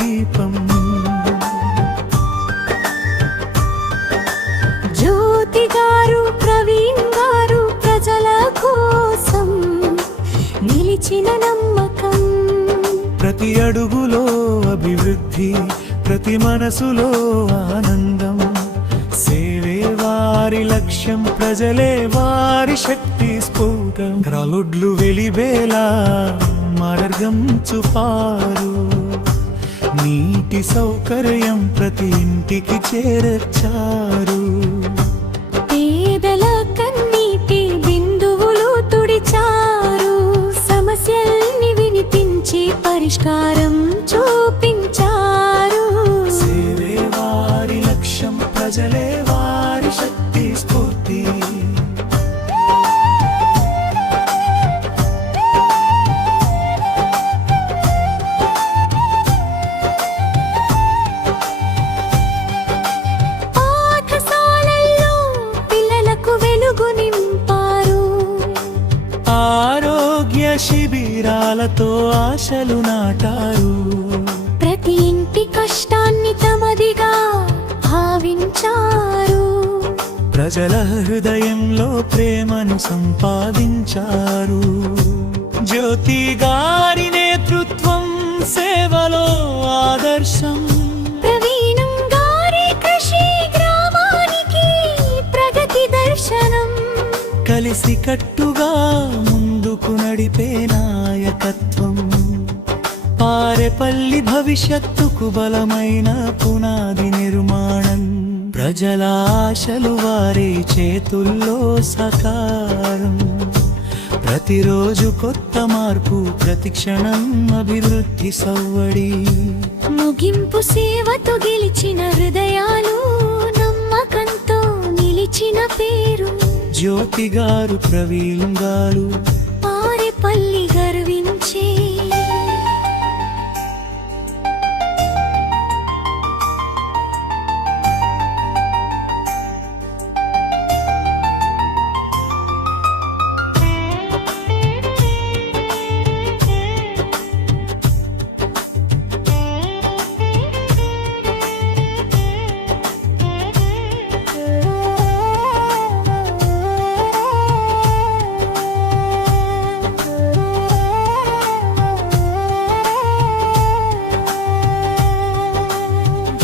దీపం. జ్యోతి గారు, ప్రవీణ్ గారు ప్రజల కోసం నిలిచిన నమ్మకం. ప్రతి అడుగులో అభివృద్ధి, ప్రతి మనసులో ఆనందం. సేవే వారి లక్ష్యం, ప్రజలే వారి శక్తి స్ఫూర్తం. క్రౌడ్లు వెలివేలా మార్గం చూపారు. నీటి సౌకర్యం ప్రతి ఇంటికి చేర్చారు. పేదల కన్నీటి బిందువులు తుడిచారు. సమస్యల్ని వినిపించి పరిష్కారం చూపించారు. సేవే వారి లక్ష్యం, ప్రజలే వారి శక్తి స్ఫూర్తి. పాఠశాలల్లో పిల్లలకు వెలుగు నింపారు. ఆరోగ్య శిబిరాలతో ఆశలు నాటారు. ప్రతి ఇంటి కష్టాన్ని తమదిగా భావించారు. ప్రజల హృదయంలో ప్రేమను సంపాదించారు. జ్యోతి గారి నేతృత్వం సేవలో ఆదర్శం. ప్రవీణం గారి కృషి గ్రామానికి ప్రగతి దర్శనం. కలిసి కట్టుగా ముందుకు నడిపే నాయకత్వం. పారెపల్లి భవిష్యత్తుకు బలమైన పునాది నిర్మాణం. ప్రజల ఆశలు వారి చేతుల్లో సకారం. ప్రతిరోజు కొత్త మార్పు, ప్రతి క్షణం అభివృద్ధి సవ్వడి. ముగింపు సేవతో గెలిచిన హృదయాలు, నమ్మకంతో నిలిచిన పేరు. జ్యోతి గారు, ప్రవీణ్ గారు పారెపల్లి గర్వించే.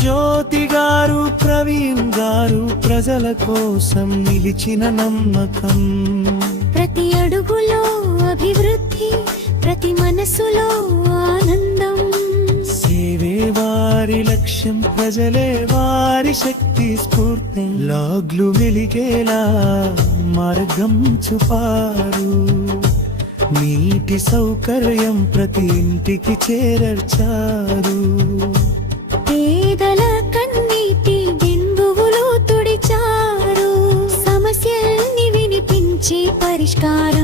జ్యోతి గారు, ప్రవీణ్ గారు ప్రజల కోసం నిలిచిన నమ్మకం. ప్రతి అడుగులో అభివృద్ధి, ప్రతి మనసులో ఆనందం. సేవే వారి లక్ష్యం, ప్రజలే వారి శక్తి స్ఫూర్తి. లాగ్లు వెలిగేలా మార్గం చూపారు. నీటి సౌకర్యం ప్రతి ఇంటికి చేర్చారు. పేదల కన్నీటి బిందువులు తుడిచారు. సమస్యల్ని వినిపించి పరిష్కారం